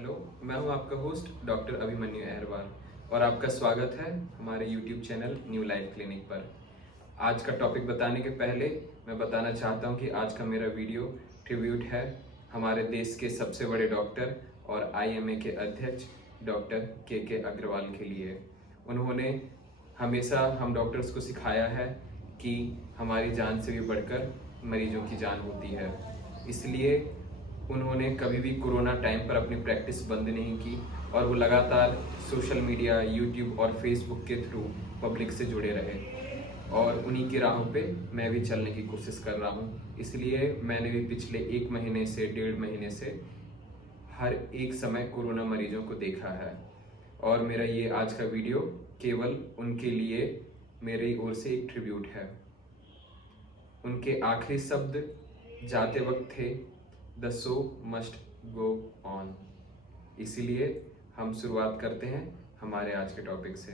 Hello, मैं हूं आपका होस्ट डॉक्टर अभिमन्यु अहरवाल और आपका स्वागत है हमारे YouTube channel new life clinic पर। आज का टॉपिक बताने के पहले मैं बताना चाहता हूं कि आज का मेरा वीडियो ट्रिब्यूट है हमारे देश के सबसे बड़े डॉक्टर और आईएमए के अध्यक्ष डॉक्टर के अग्रवाल के लिए। उन्होंने हमेशा हम डॉक्टर्स को सिखाया है कि हमारी जान से भी बढ़कर मरीजों की जान होती है, इसलिए उन्होंने कभी भी कोरोना टाइम पर अपनी प्रैक्टिस बंद नहीं की और वो लगातार सोशल मीडिया, यूट्यूब और फेसबुक के थ्रू पब्लिक से जुड़े रहे और उन्हीं की राहों पे मैं भी चलने की कोशिश कर रहा हूँ। इसलिए मैंने भी पिछले 1 महीने से 1.5 महीने से हर एक समय कोरोना मरीजों को देखा है और मेरा ये आज का वीडियो केवल उनके लिए मेरी ओर से एक ट्रिब्यूट है। उनके आखिरी शब्द जाते वक्त थे, the show must go on. इसीलिए हम शुरुआत करते हैं हमारे आज के टॉपिक से।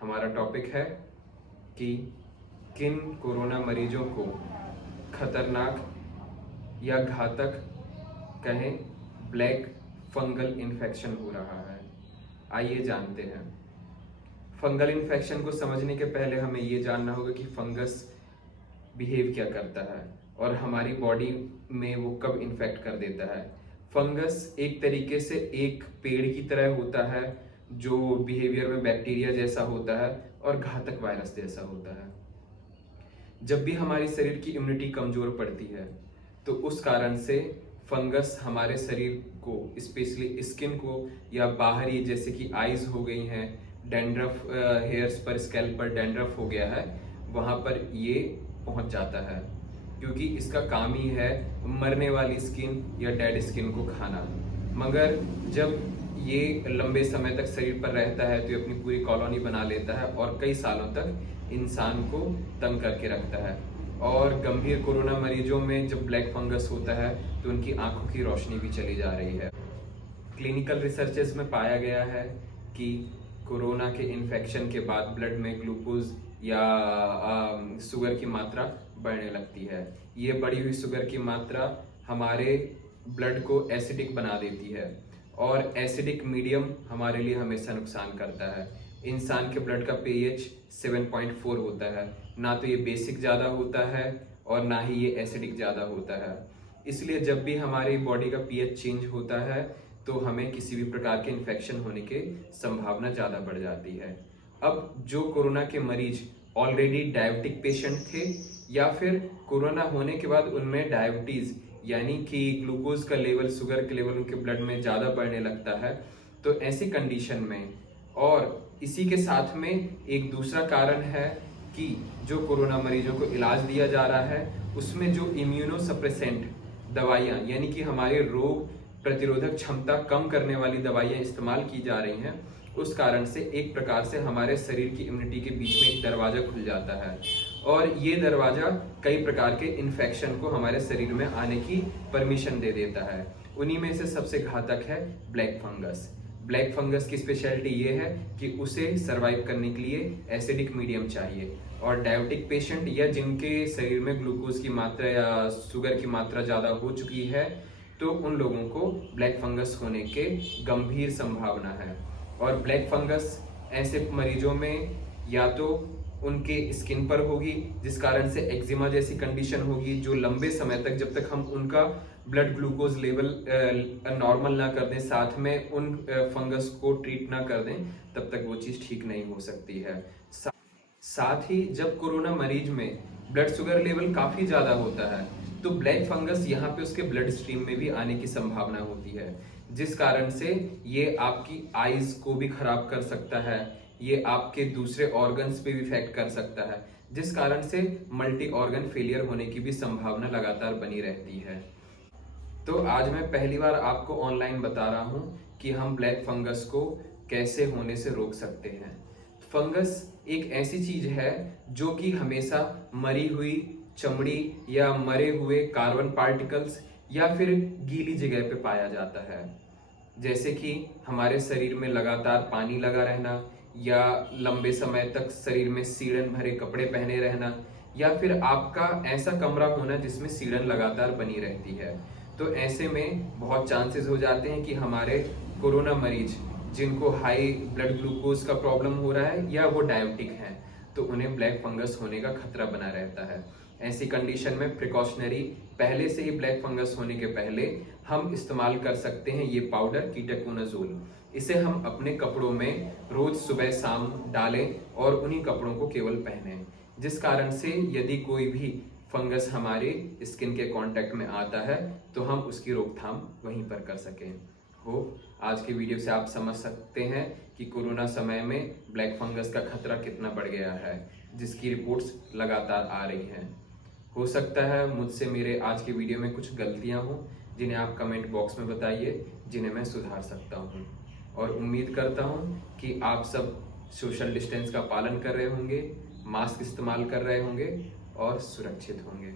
हमारा टॉपिक है कि किन कोरोना मरीजों को खतरनाक या घातक कहें ब्लैक फंगल इन्फेक्शन हो रहा है। आइए जानते हैं। फंगल इन्फेक्शन को समझने के पहले हमें ये जानना होगा कि फंगस बिहेव क्या करता है और हमारी बॉडी में वो कब इन्फेक्ट कर देता है। फंगस एक तरीके से एक पेड़ की तरह होता है जो बिहेवियर में बैक्टीरिया जैसा होता है और घातक वायरस जैसा होता है। जब भी हमारी शरीर की इम्यूनिटी कमजोर पड़ती है तो उस कारण से फंगस हमारे शरीर को, स्पेशली स्किन को या बाहरी जैसे कि आईज हो गई हैं, डैंड्रफ हेयर्स पर, स्कैल्प पर डैंड्रफ हो गया है, वहां पर ये पहुंच जाता है क्योंकि इसका काम ही है मरने वाली स्किन या डेड स्किन को खाना। मगर जब ये लंबे समय तक शरीर पर रहता है तो ये अपनी पूरी कॉलोनी बना लेता है और कई सालों तक इंसान को तंग करके रखता है। और गंभीर कोरोना मरीजों में जब ब्लैक फंगस होता है तो उनकी आंखों की रोशनी भी चली जा रही है। क्लिनिकल रिसर्चेस में पाया गया है कि कोरोना के इन्फेक्शन के बाद ब्लड में ग्लूकोज या शुगर की मात्रा बढ़ने लगती है। ये बढ़ी हुई शुगर की मात्रा हमारे ब्लड को एसिडिक बना देती है और एसिडिक मीडियम हमारे लिए हमेशा नुकसान करता है। इंसान के ब्लड का pH 7.4 होता है, ना तो ये बेसिक ज़्यादा होता है और ना ही ये एसिडिक ज़्यादा होता है। इसलिए जब भी हमारी बॉडी का pH चेंज होता है तो हमें किसी भी प्रकार के इन्फेक्शन होने की संभावना ज़्यादा बढ़ जाती है। अब जो कोरोना के मरीज ऑलरेडी डायबिटिक पेशेंट थे या फिर कोरोना होने के बाद उनमें डायबिटीज यानी कि ग्लूकोज का लेवल, शुगर के लेवल उनके ब्लड में ज़्यादा बढ़ने लगता है, तो ऐसी कंडीशन में और इसी के साथ में एक दूसरा कारण है कि जो कोरोना मरीजों को इलाज दिया जा रहा है उसमें जो इम्यूनो सप्रेसेंट दवाइयाँ यानी कि हमारे रोग प्रतिरोधक क्षमता कम करने वाली दवाइयाँ इस्तेमाल की जा रही हैं, उस कारण से एक प्रकार से हमारे शरीर की इम्यूनिटी के बीच में एक दरवाजा खुल जाता है और ये दरवाजा कई प्रकार के इन्फेक्शन को हमारे शरीर में आने की परमिशन दे देता है। उन्हीं में से सबसे घातक है ब्लैक फंगस। ब्लैक फंगस की स्पेशलिटी ये है कि उसे सरवाइव करने के लिए एसिडिक मीडियम चाहिए और डायबिटिक पेशेंट या जिनके शरीर में ग्लूकोज की मात्रा या शुगर की मात्रा ज़्यादा हो चुकी है तो उन लोगों को ब्लैक फंगस होने के गंभीर संभावना है। और ब्लैक फंगस ऐसे मरीजों में या तो उनके स्किन पर होगी जिस कारण से एक्जिमा जैसी कंडीशन होगी जो लंबे समय तक, जब तक हम उनका ब्लड ग्लूकोज लेवल नॉर्मल ना कर दें, साथ में उन फंगस को ट्रीट ना कर दें, तब तक वो चीज़ ठीक नहीं हो सकती है। साथ ही जब कोरोना मरीज में ब्लड शुगर लेवल काफ़ी ज़्यादा होता है तो ब्लैक फंगस यहाँ पे उसके ब्लड स्ट्रीम में भी आने की संभावना होती है, जिस कारण से ये आपकी आईज को भी खराब कर सकता है, ये आपके दूसरे ऑर्गन्स पे भी इफेक्ट कर सकता है, जिस कारण से मल्टी ऑर्गन फेलियर होने की भी संभावना लगातार बनी रहती है। तो आज मैं पहली बार आपको ऑनलाइन बता रहा हूँ कि हम ब्लैक फंगस को कैसे होने से रोक सकते हैं। फंगस एक ऐसी चीज है जो कि हमेशा मरी हुई चमड़ी या मरे हुए कार्बन पार्टिकल्स या फिर गीली जगह पे पाया जाता है, जैसे कि हमारे शरीर में लगातार पानी लगा रहना या लंबे समय तक शरीर में सीड़न भरे कपड़े पहने रहना या फिर आपका ऐसा कमरा होना जिसमें सीड़न लगातार बनी रहती है। तो ऐसे में बहुत चांसेस हो जाते हैं कि हमारे कोरोना मरीज जिनको हाई ब्लड ग्लूकोज का प्रॉब्लम हो रहा है या वो डायबिटिक हैं, तो उन्हें ब्लैक फंगस होने का खतरा बना रहता है। ऐसी कंडीशन में प्रिकॉशनरी पहले से ही ब्लैक फंगस होने के पहले हम इस्तेमाल कर सकते हैं ये पाउडर कीटोकोनाजोल। इसे हम अपने कपड़ों में रोज सुबह शाम डालें और उन्हीं कपड़ों को केवल पहनें, जिस कारण से यदि कोई भी फंगस हमारे स्किन के कांटेक्ट में आता है तो हम उसकी रोकथाम वहीं पर कर सकें। आज की वीडियो से आप समझ सकते हैं कि कोरोना समय में ब्लैक फंगस का खतरा कितना बढ़ गया है, जिसकी रिपोर्ट्स लगातार आ रही हैं। हो सकता है मुझसे मेरे आज की वीडियो में कुछ गलतियां हों, जिन्हें आप कमेंट बॉक्स में बताइए, जिन्हें मैं सुधार सकता हूं। और उम्मीद करता हूं कि आप सब सोशल डिस्टेंस का पालन कर रहे होंगे, मास्क इस्तेमाल कर रहे होंगे और सुरक्षित होंगे।